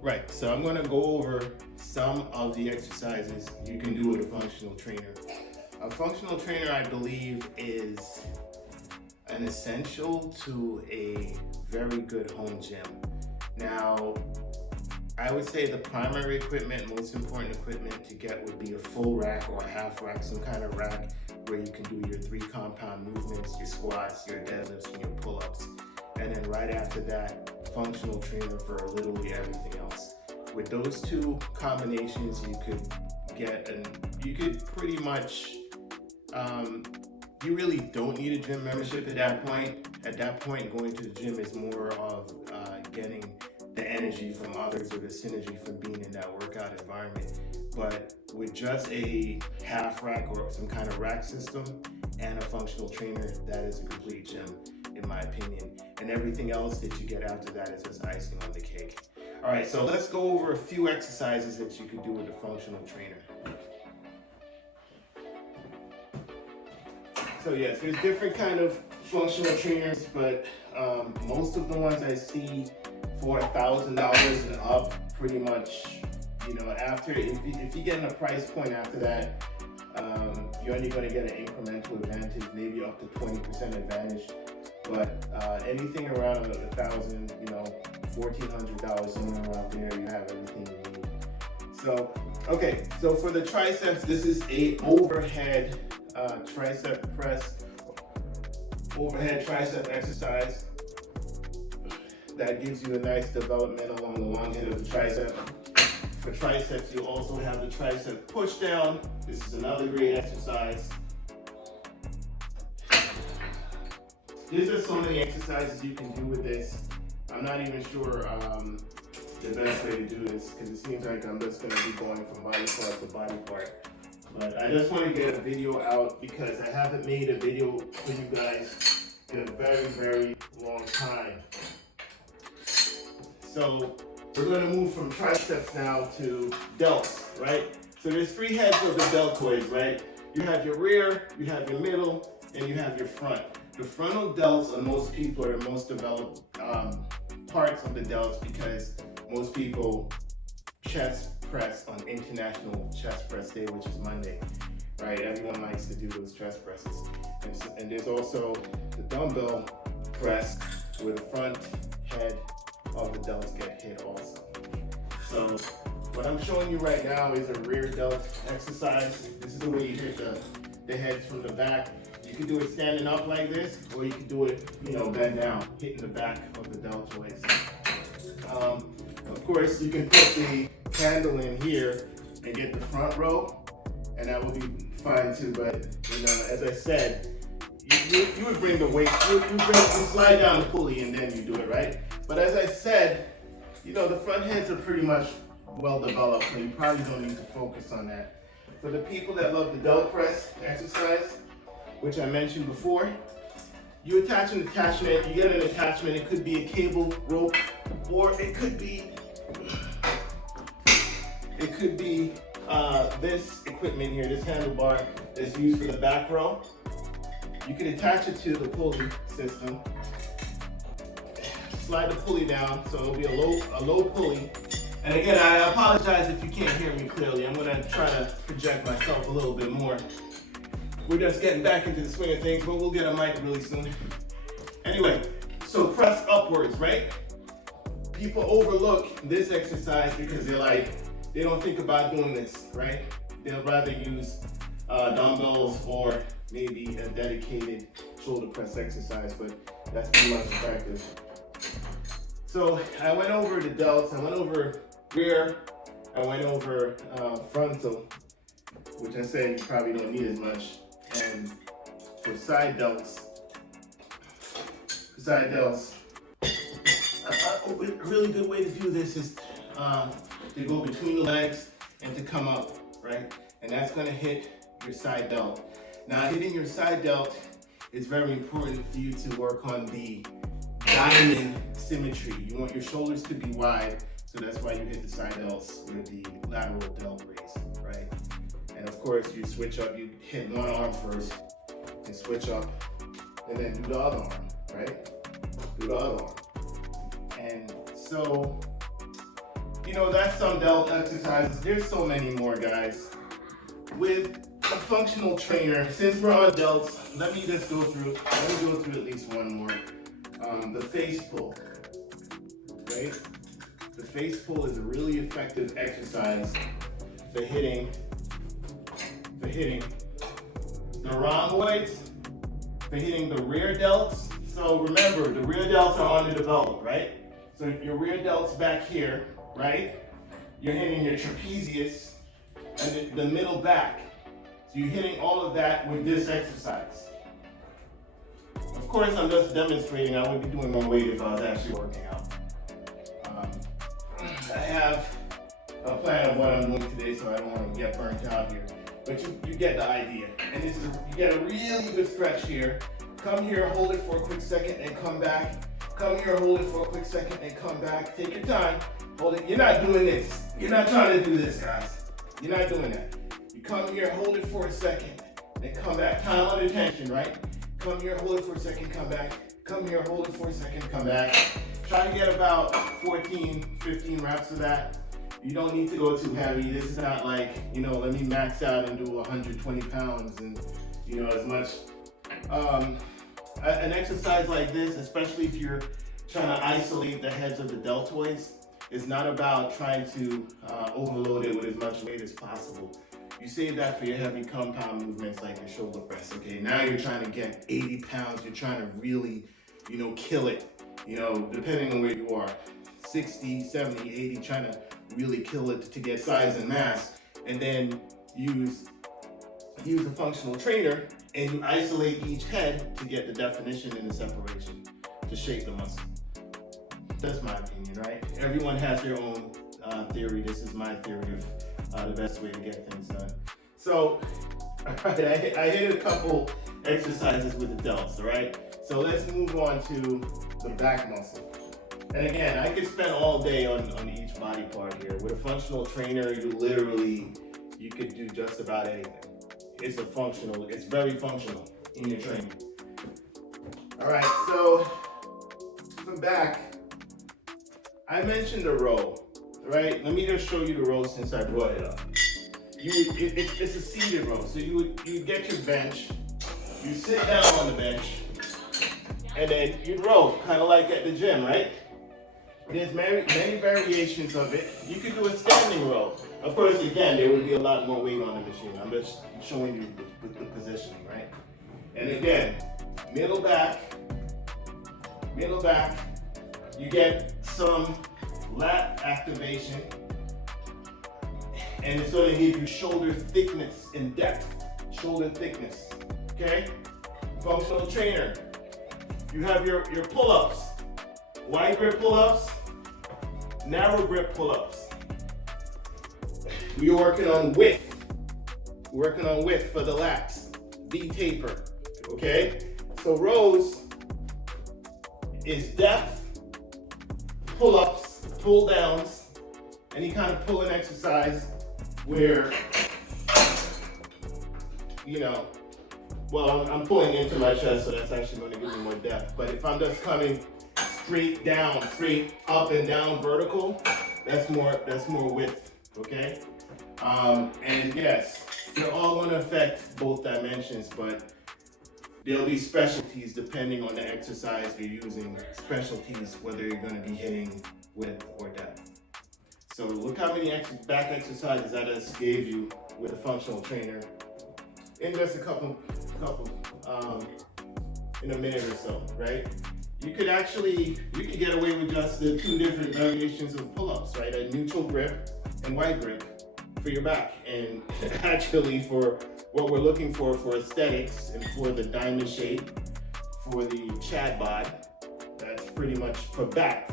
Right, so I'm gonna go over some of the exercises you can do with a functional trainer. A functional trainer, I believe, is an essential to a very good home gym. Now, I would say the primary equipment, most important equipment to get would be a full rack or a half rack, some kind of rack where you can do your 3 compound movements, your squats, your deadlifts, and your pull-ups. And then right after that, functional trainer for literally everything else. With those two combinations, you could pretty much, you really don't need a gym membership at that point. At that point, going to the gym is more of getting the energy from others or the synergy from being in that workout environment. But with just a half rack or some kind of rack system and a functional trainer, that is a complete gym, in my opinion. And everything else that you get after that is just icing on the cake. All right, so let's go over a few exercises that you could do with a functional trainer. So yes, there's different kind of functional trainers, but most of the ones I see for $1,000 and up, pretty much, after, if you get in a price point after that, you're only going to get an incremental advantage, maybe up to 20% advantage. But anything around $1,000, $1,400, somewhere around there, you have everything you need. So, okay, so for the triceps, this is a overhead tricep press, overhead tricep exercise that gives you a nice development along the long head of the tricep. For triceps, you also have the tricep push down. This is another great exercise. There's just so many exercises you can do with this. I'm not even sure the best way to do this because it seems like I'm just going to be going from body part to body part. But I just want to get a video out because I haven't made a video for you guys in a very, very long time. So we're going to move from triceps now to delts, right? So there's 3 heads of the deltoids, right? You have your rear, you have your middle, and you have your front. The frontal delts are most people are the most developed parts of the delts because most people chest press on International Chest Press Day, which is Monday, right? Everyone likes to do those chest presses. And there's also the dumbbell press where the front head of the delts get hit also. So what I'm showing you right now is a rear delt exercise. This is the way you hit the heads from the back. You can do it standing up like this, or you can do it, bend down, hitting the back of the deltoids. Of course, you can put the handle in here and get the front row, and that will be fine too. But as I said, you would bring the weight, you slide down the pulley, and then you do it, right? But as I said, the front heads are pretty much well developed, so you probably don't need to focus on that. For the people that love the delt press exercise, which I mentioned before, you attach an attachment, you get an attachment. It could be a cable rope, or it could be this equipment here, this handlebar that's used for the back row. You can attach it to the pulley system. Slide the pulley down, so it'll be a low pulley. And again, I apologize if you can't hear me clearly. I'm gonna try to project myself a little bit more. We're just getting back into the swing of things, but we'll get a mic really soon. Anyway, so press upwards, right? People overlook this exercise because they don't think about doing this, right? They'll rather use dumbbells or maybe a dedicated shoulder press exercise, but that's too much effective. So I went over the delts, I went over rear, I went over frontal, which I said you probably don't need as much. And for side delts, a really good way to do this is to go between the legs and to come up, right? And that's gonna hit your side delt. Now, hitting your side delt is very important for you to work on the diamond symmetry. You want your shoulders to be wide, so that's why you hit the side delts with the lateral delt raise, right? And of course, you switch up, you hit one arm first, and switch up, and then do the other arm, right? Do the other arm. And so, that's some delt exercises. There's so many more, guys. With a functional trainer, since we're on delts, let me go through at least one more. The face pull, right? The face pull is a really effective exercise for hitting the rhomboids, for hitting the rear delts. So remember, the rear delts are underdeveloped, right? So if your rear delts back here, right? You're hitting your trapezius and the middle back. So you're hitting all of that with this exercise. Of course, I'm just demonstrating. I would be doing more weight if I was actually working out. I have a plan of what I'm doing today, so I don't want to get burnt out here. But you get the idea. And you get a really good stretch here. Come here, hold it for a quick second, and come back. Come here, hold it for a quick second, and come back. Take your time. Hold it. You're not doing this. You're not trying to do this, guys. You're not doing that. You come here, hold it for a second, and come back. Time under tension, right? Come here, hold it for a second, come back. Come here, hold it for a second, come back. Try to get about 14, 15 reps of that. You don't need to go too heavy. This is not like, let me max out and do 120 pounds and, as much. An exercise like this, especially if you're trying to isolate the heads of the deltoids, is not about trying to overload it with as much weight as possible. You save that for your heavy compound movements like your shoulder press, okay? Now you're trying to get 80 pounds. You're trying to really, kill it, depending on where you are. 60, 70, 80, trying to really kill it to get size and mass. And then use a functional trainer and you isolate each head to get the definition and the separation to shape the muscle. That's my opinion, right? Everyone has their own theory. This is my theory of the best way to get things done. So, all right, I hit a couple exercises with the delts, all right? So let's move on to the back muscle. And again, I could spend all day on each body part here. With a functional trainer, you could do just about anything. It's very functional in your training. All right, so for back, I mentioned a row, right? Let me just show you the row since I brought it up. It's a seated row. So you get your bench, you sit down on the bench, and then you row, kind of like at the gym, right? There's many variations of it. You could do a standing row. Of course, again, there would be a lot more weight on the machine. I'm just showing you the positioning, right? And again, middle back, you get some lat activation, and it's going to give you shoulder thickness and depth. Shoulder thickness, okay? Functional trainer. You have your pull-ups. Wide grip pull-ups, narrow grip pull-ups. We're working on width. We're working on width for the lats. V-taper, okay? So rows is depth, pull-ups, pull-downs, any kind of pulling exercise where, I'm pulling into my chest, so that's actually going to give me more depth. But if I'm just coming straight down, straight up and down vertical, that's more width, okay? And yes, they're all going to affect both dimensions, but there'll be specialties depending on the exercise you're using, specialties whether you're going to be hitting width or depth. So look how many back exercises I just gave you with a functional trainer in just a couple in a minute or so, right? You could get away with just the two different variations of pull-ups, right? A neutral grip and wide grip for your back. And actually for what we're looking for aesthetics and for the diamond shape, for the Chad bod, that's pretty much for back,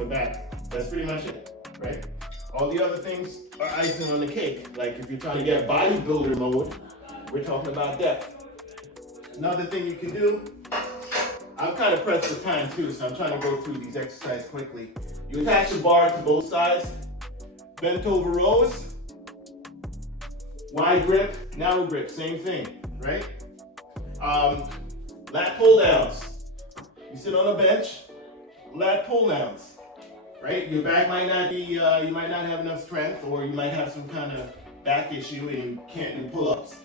that's pretty much it, right? All the other things are icing on the cake. Like if you're trying to get bodybuilder mode, we're talking about depth. Another thing you can do, I'm kind of pressed for time too, so I'm trying to go through these exercises quickly. You attach the bar to both sides, bent over rows, wide grip, narrow grip, same thing, right? Lat pull downs. You sit on a bench, lat pull downs, right? Your back might not be, you might not have enough strength, or you might have some kind of back issue and you can't do pull-ups.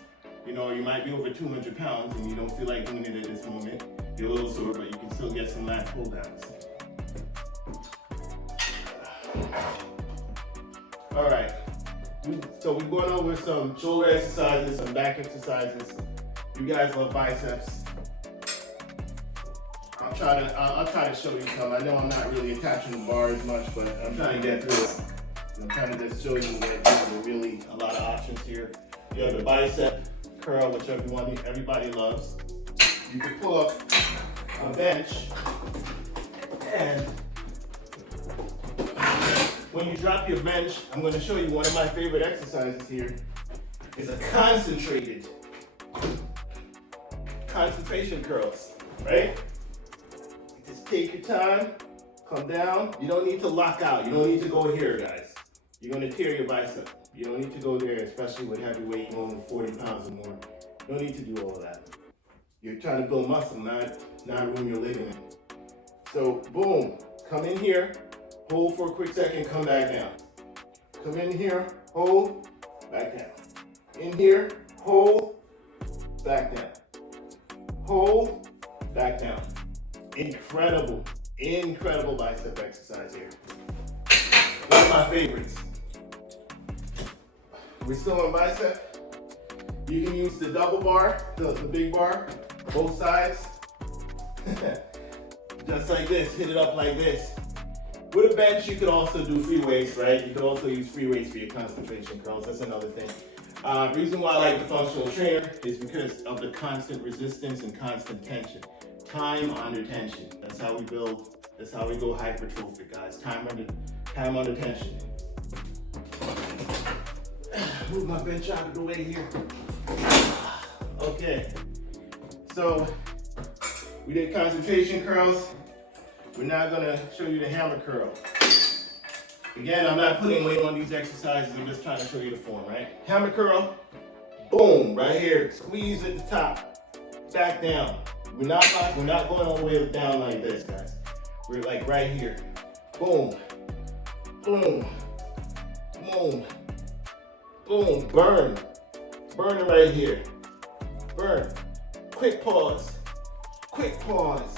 You know, you might be over 200 pounds and you don't feel like doing it at this moment. You're a little sore, but you can still get some lat pull downs. All right, so we're going over some shoulder exercises, some back exercises. You guys love biceps. I'll try to show you some. I know I'm not really attaching the bar as much, but I'm trying to get through it. I'm trying to just show you that there are really a lot of options here. You have the bicep curl, which everybody loves. You can pull up a bench, and when you drop your bench, I'm going to show you one of my favorite exercises here. Is a concentration curls, right? Just take your time, come down. You don't need to lock out. You don't need to go here, guys. You're going to tear your bicep. You don't need to go there, especially with heavy weight more than 40 pounds or more. You don't need to do all of that. You're trying to build muscle, not ruin your ligament. So, boom, come in here, hold for a quick second, come back down. Come in here, hold, back down. In here, hold, back down. Hold, back down. Incredible bicep exercise here. One of my favorites. We're still on bicep. You can use the double bar, the big bar, both sides. Just like this, hit it up like this. With a bench, you could also do free weights, right? You could also use free weights for your concentration curls. That's another thing. Reason why I like the functional trainer is because of the constant resistance and constant tension. Time under tension. That's how we build, that's how we go hypertrophic, guys. Time under tension. Move my bench out of the way here. Okay, so we did concentration curls. We're now gonna show you the hammer curl. Again, I'm not putting weight on these exercises, I'm just trying to show you the form, right? Hammer curl, boom, right here. Squeeze at the top, back down. We're not going all the way down like this, guys. We're like right here. Boom, boom, boom, boom, burn. Burn it right here. Burn. Quick pause. Quick pause.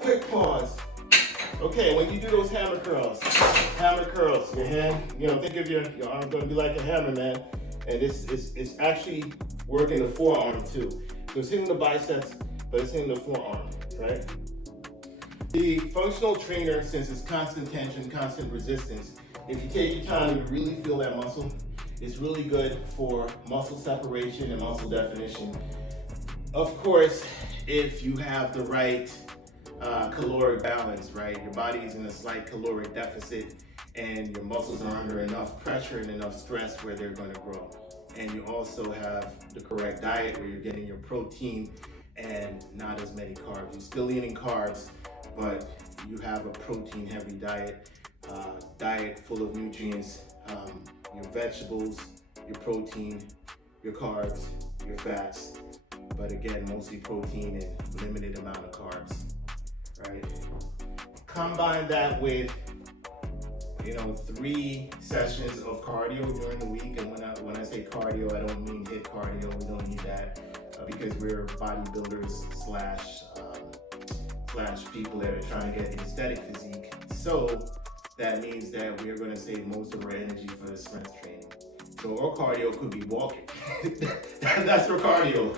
Quick pause. Okay, when you do those hammer curls, your hand, think of your arm gonna be like a hammer, man. And it's actually working the forearm too. So it's hitting the biceps, but it's hitting the forearm, right? The functional trainer, since it's constant tension, constant resistance, if you take your time to really feel that muscle, it's really good for muscle separation and muscle definition. Of course, if you have the right caloric balance, right? Your body is in a slight caloric deficit and your muscles are under enough pressure and enough stress where they're going to grow. And you also have the correct diet where you're getting your protein and not as many carbs. You're still eating carbs, but you have a protein heavy diet, diet full of nutrients, your vegetables, your protein, your carbs, your fats, but again, mostly protein and limited amount of carbs, right? Combine that with, 3 sessions of cardio during the week. And when I say cardio, I don't mean HIIT cardio. We don't need that because we're bodybuilders slash people that are trying to get the aesthetic physique. So that means that we're going to save most of our energy for the strength training. So our cardio could be walking. That's our cardio,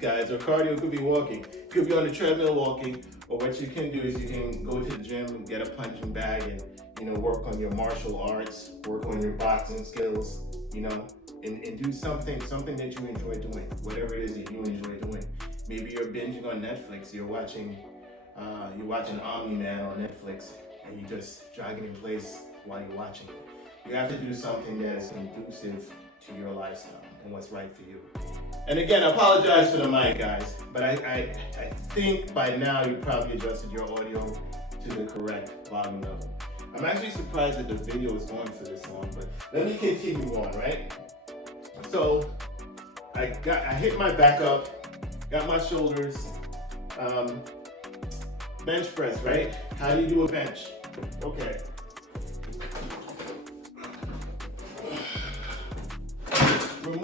guys. Our cardio could be walking. Could be on the treadmill walking, or what you can do is you can go to the gym and get a punching bag and work on your martial arts, work on your boxing skills, and do something that you enjoy doing, whatever it is that you enjoy doing. Maybe you're binging on Netflix. You're watching Omni-Man on Netflix, and you're just jogging in place while you're watching it. You have to do something that is conducive to your lifestyle and what's right for you. And again, I apologize for the mic, guys, but I think by now you probably adjusted your audio to the correct volume level. I'm actually surprised that the video is going for this long, but let me continue on, right? So I hit my back up, got my shoulders, bench press, right? How do you do a bench? Okay,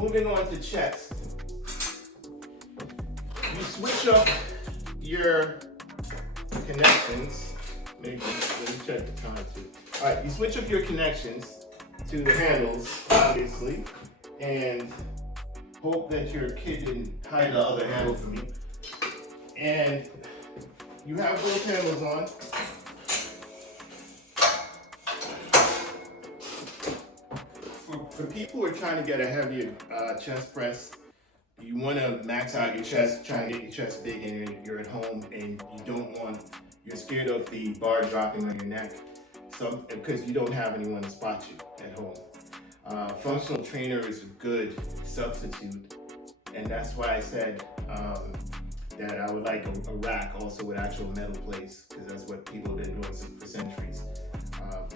moving on to chest. You switch up your connections. Maybe let me check the time too. All right, you switch up your connections to the handles, obviously, and hope that your kid didn't hide the other handle from you. And you have both handles on. For people who are trying to get a heavier chest press, you want to max out your chest, trying to get your chest big, and you're at home, and you're scared of the bar dropping on your neck, so because you don't have anyone to spot you at home. Functional trainer is a good substitute, and that's why I said that I would like a rack also with actual metal plates, because that's what people have been doing for centuries.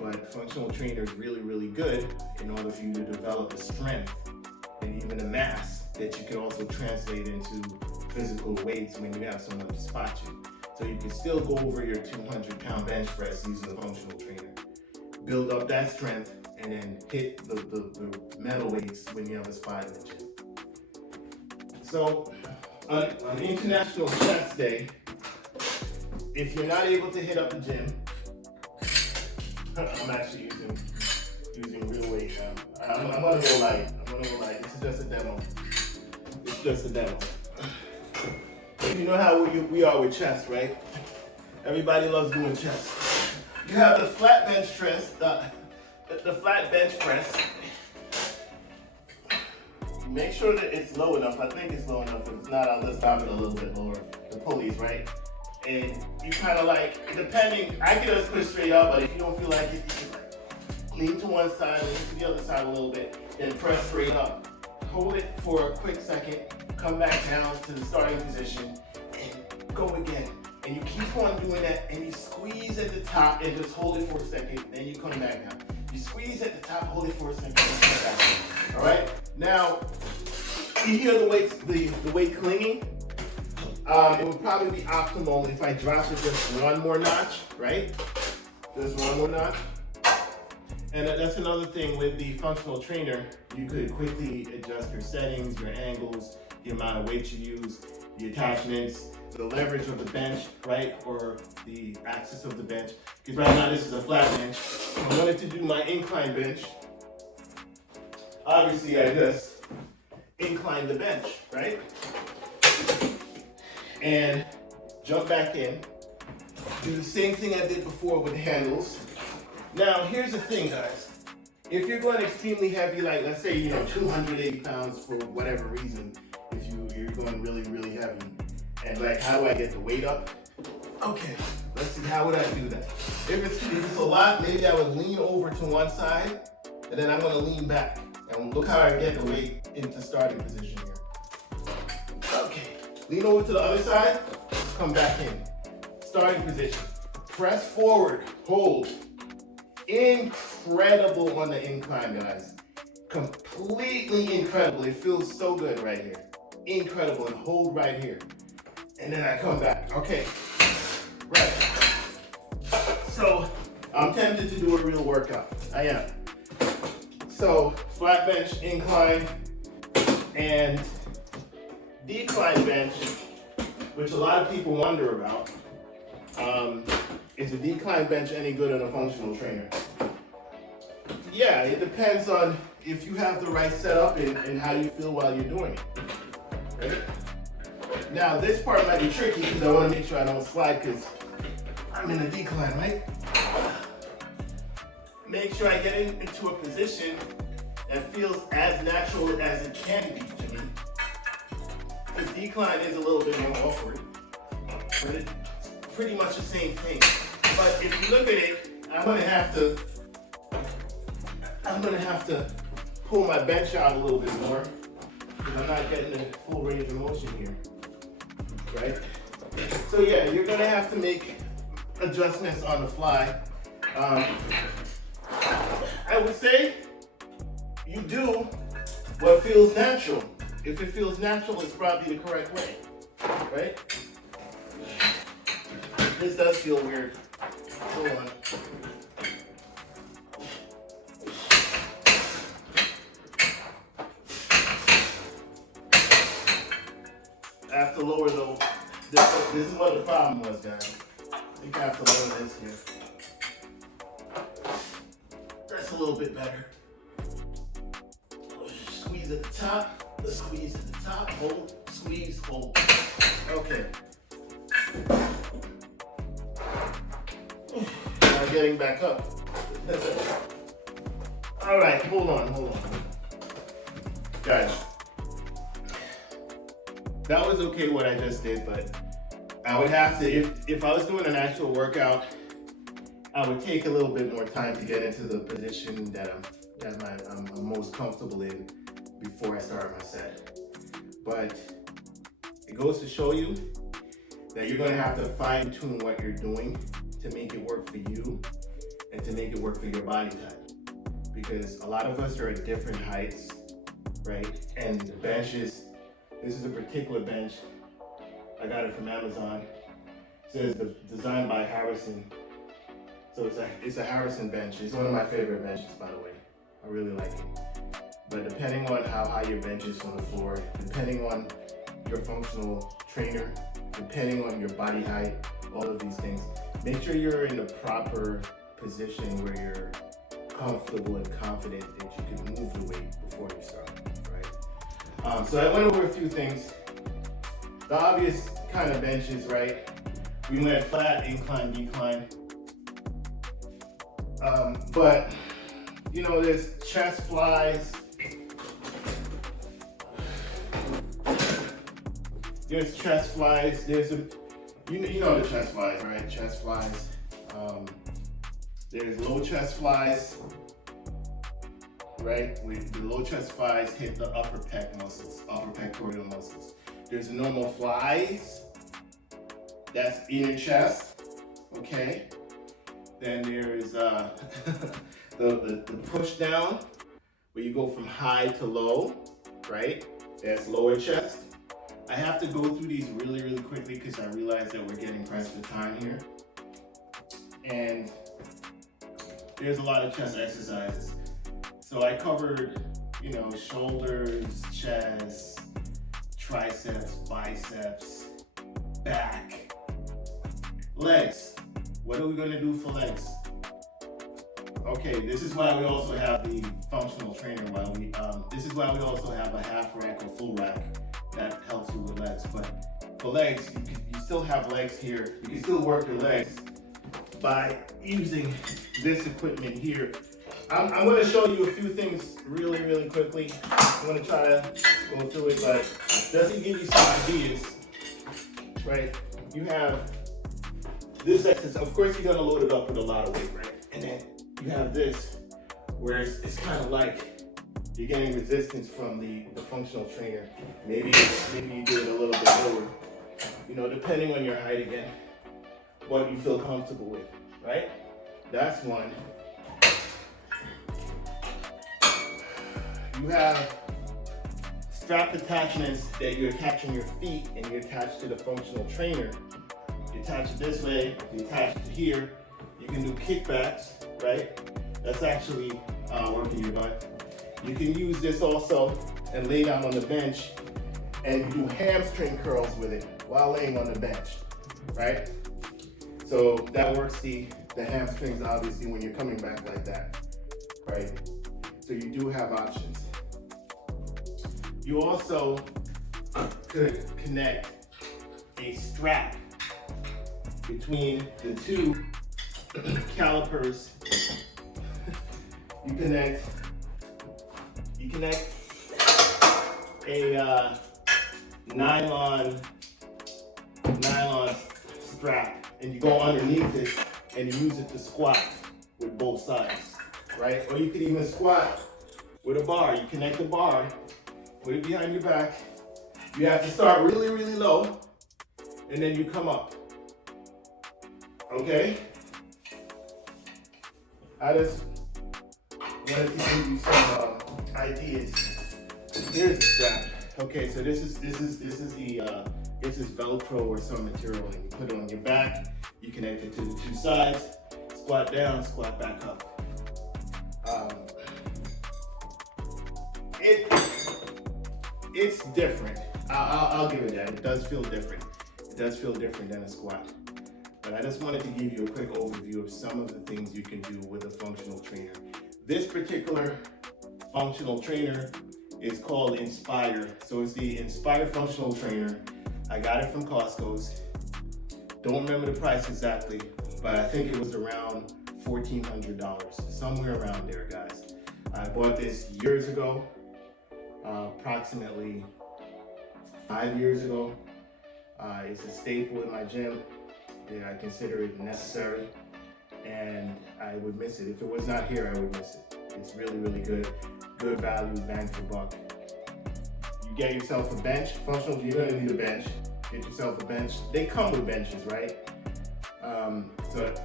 But functional trainer is really, really good in order for you to develop a strength and even a mass that you can also translate into physical weights when you have someone to spot you. So you can still go over your 200-pound bench press using a functional trainer. Build up that strength and then hit the metal weights when you have a spot in the gym. So on International Chest Day, if you're not able to hit up the gym, I'm actually using real weight now. I'm gonna go light. This is just a demo. It's just a demo. You know how we are with chest, right? Everybody loves doing chest. You have the flat bench press, the flat bench press. Make sure that it's low enough. I think it's low enough. If it's not, I'll just drop it a little bit lower. The pulleys, right? And you kind of like, depending, I can just push straight up, but if you don't feel like it, you can like lean to one side, lean to the other side a little bit, and press straight up. Hold it for a quick second, come back down to the starting position, and go again. And you keep on doing that, and you squeeze at the top, and just hold it for a second, then you come back down. You squeeze at the top, hold it for a second, and come back down. All right? Now, you hear the weight clinging? It would probably be optimal if I drop it just one more notch, right? Just one more notch. And that's another thing with the functional trainer. You could quickly adjust your settings, your angles, the amount of weight you use, the attachments, the leverage of the bench, right? Or the axis of the bench. Because right now this is a flat bench. I wanted to do my incline bench. Obviously I just incline the bench, right? And jump back in. Do the same thing I did before with handles. Now, here's the thing, guys. If you're going extremely heavy, like let's say, 280 pounds for whatever reason, if you're going really, really heavy, and like, how do I get the weight up? Okay, let's see, how would I do that? If it's a lot, maybe I would lean over to one side, and then I'm gonna lean back. And look how I get the weight into starting position here. Okay. Lean over to the other side, come back in. Starting position. Press forward, hold. Incredible on the incline, guys. Completely incredible. It feels so good right here. Incredible, and hold right here. And then I come back. Okay, right. So, I'm tempted to do a real workout. I am. So, flat bench, incline, and decline bench, which a lot of people wonder about. Is a decline bench any good on a functional trainer? Yeah, it depends on if you have the right setup and how you feel while you're doing it. Right? Now, this part might be tricky because I want to make sure I don't slide because I'm in a decline, right? Make sure I get into a position that feels as natural as it can be to me. Because decline is a little bit more awkward, but it's pretty much the same thing. But if you look at it, I'm gonna have to pull my bench out a little bit more because I'm not getting the full range of motion here, right? So yeah, you're gonna have to make adjustments on the fly. I would say you do what feels natural. If it feels natural, it's probably the correct way, right? This does feel weird. Hold on. I have to lower the, this is what the problem was, guys. I think I have to lower this here. That's a little bit better. Squeeze at the top, squeeze at the top, hold, squeeze, hold. Okay. Now getting back up. All right, hold on. Guys, that was okay what I just did, but I would have to, if I was doing an actual workout, I would take a little bit more time to get into the position that I'm most comfortable in before I start my set. But it goes to show you that you're gonna have to fine tune what you're doing to make it work for you and to make it work for your body type. Because a lot of us are at different heights, right? And the benches, this is a particular bench. I got it from Amazon. It says designed by Harrison. So it's a Harrison bench. It's one of my favorite benches, by the way. I really like it. But depending on how high your bench is from the floor, depending on your functional trainer, depending on your body height, all of these things, make sure you're in the proper position where you're comfortable and confident that you can move the weight before you start, right? So I went over a few things. The obvious kind of benches, right? We went flat, incline, decline. But, you know, there's chest flies. There's chest flies. There's a, you know the chest flies, right? Chest flies. There's low chest flies, right? The low chest flies hit the upper pec muscles, upper pectoral muscles. There's normal flies. That's inner chest, okay? Then there's the push down, where you go from high to low, right? That's lower chest. I have to go through these really, really quickly because I realize that we're getting pressed for time here. And there's a lot of chest exercises. So I covered, you know, shoulders, chest, triceps, biceps, back, legs. What are we gonna do for legs? Okay, this is why we also have the functional trainer. This is why we also have a half rack or full rack that helps you with legs. But for legs, you still have legs here. You can still work your legs by using this equipment here. I'm going to show you a few things really, really quickly. I'm going to try to go through it, but just to give you some ideas, right? You have this exercise. Of course, you're going to load it up with a lot of weight, right? And then you have this, where it's kind of like you're getting resistance from the functional trainer. Maybe you do it a little bit lower, you know, depending on your height again, what you feel comfortable with, right? That's one. You have strap attachments that you attach on your feet and you attach to the functional trainer. You attach it this way, you attach it here. You can do kickbacks, right? That's actually working your butt. You can use this also and lay down on the bench and do hamstring curls with it while laying on the bench, right? So that works the hamstrings obviously when you're coming back like that, right? So you do have options. You also could connect a strap between the two calipers. You connect a nylon strap and you go underneath it and you use it to squat with both sides, right? Or you could even squat with a bar. You connect the bar, put it behind your back. You have to start really, really low and then you come up, okay? I just wanted to give you some ideas. Here's the strap. Okay, so this is Velcro or some material, and you put it on your back. You connect it to the two sides. Squat down, squat back up. It's different. I'll give it that. It does feel different. It does feel different than a squat. But I just wanted to give you a quick overview of some of the things you can do with a functional trainer. This particular functional trainer is called Inspire. So it's the Inspire functional trainer. I got it from Costco's. Don't remember the price exactly, but I think it was around $1,400, somewhere around there, guys. I bought this years ago, approximately 5 years ago. It's a staple in my gym. Yeah, I consider it necessary, and I would miss it. If it was not here, I would miss it. It's really, really good. Good value, bang for buck. You get yourself a bench. Functional, you're gonna need a bench. Get yourself a bench. They come with benches, right?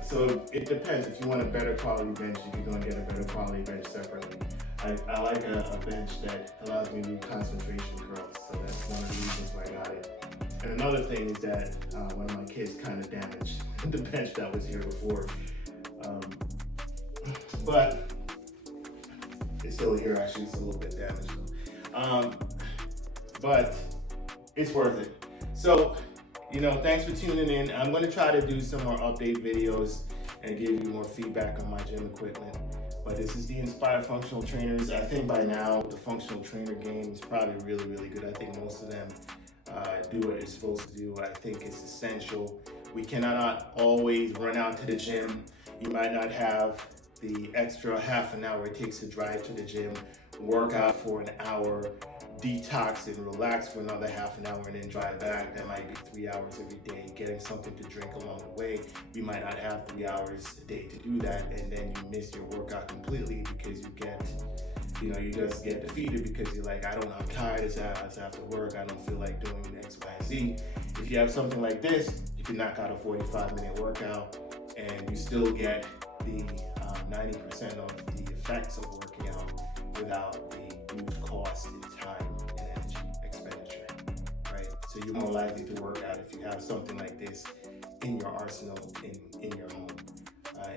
So it depends. If you want a better quality bench, you're gonna get a better quality bench separately. I like a bench that allows me to do concentration curls, so that's one of the reasons why I got it. And another thing is that one of my kids kind of damaged the bench that was here before, but it's still here. Actually, it's a little bit damaged though, but it's worth it. So, thanks for tuning in. I'm going to try to do some more update videos and give you more feedback on my gym equipment. But this is the Inspire Functional Trainers. I think by now the functional trainer game is probably really, really good. I think most of them do what they're supposed to do. I think it's essential. We cannot always run out to the gym. You might not have the extra half an hour it takes to drive to the gym, work out for an hour, detox and relax for another half an hour, and then drive back. That might be 3 hours every day. Getting something to drink along the way. We might not have 3 hours a day to do that, and then you miss your workout completely because you just get defeated because you're like, I'm tired as after work. I don't feel like doing X, Y, and Z. If you have something like this, you can knock out a 45-minute workout, and you still get the 90% of the effects of working out without the huge cost in time and energy expenditure, right? So you're more likely to work out if you have something like this in your arsenal, in your home.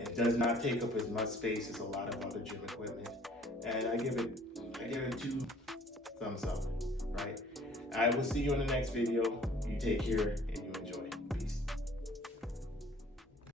It does not take up as much space as a lot of other gym equipment, and I give it 2 thumbs up, right? I will see you in the next video. You take care.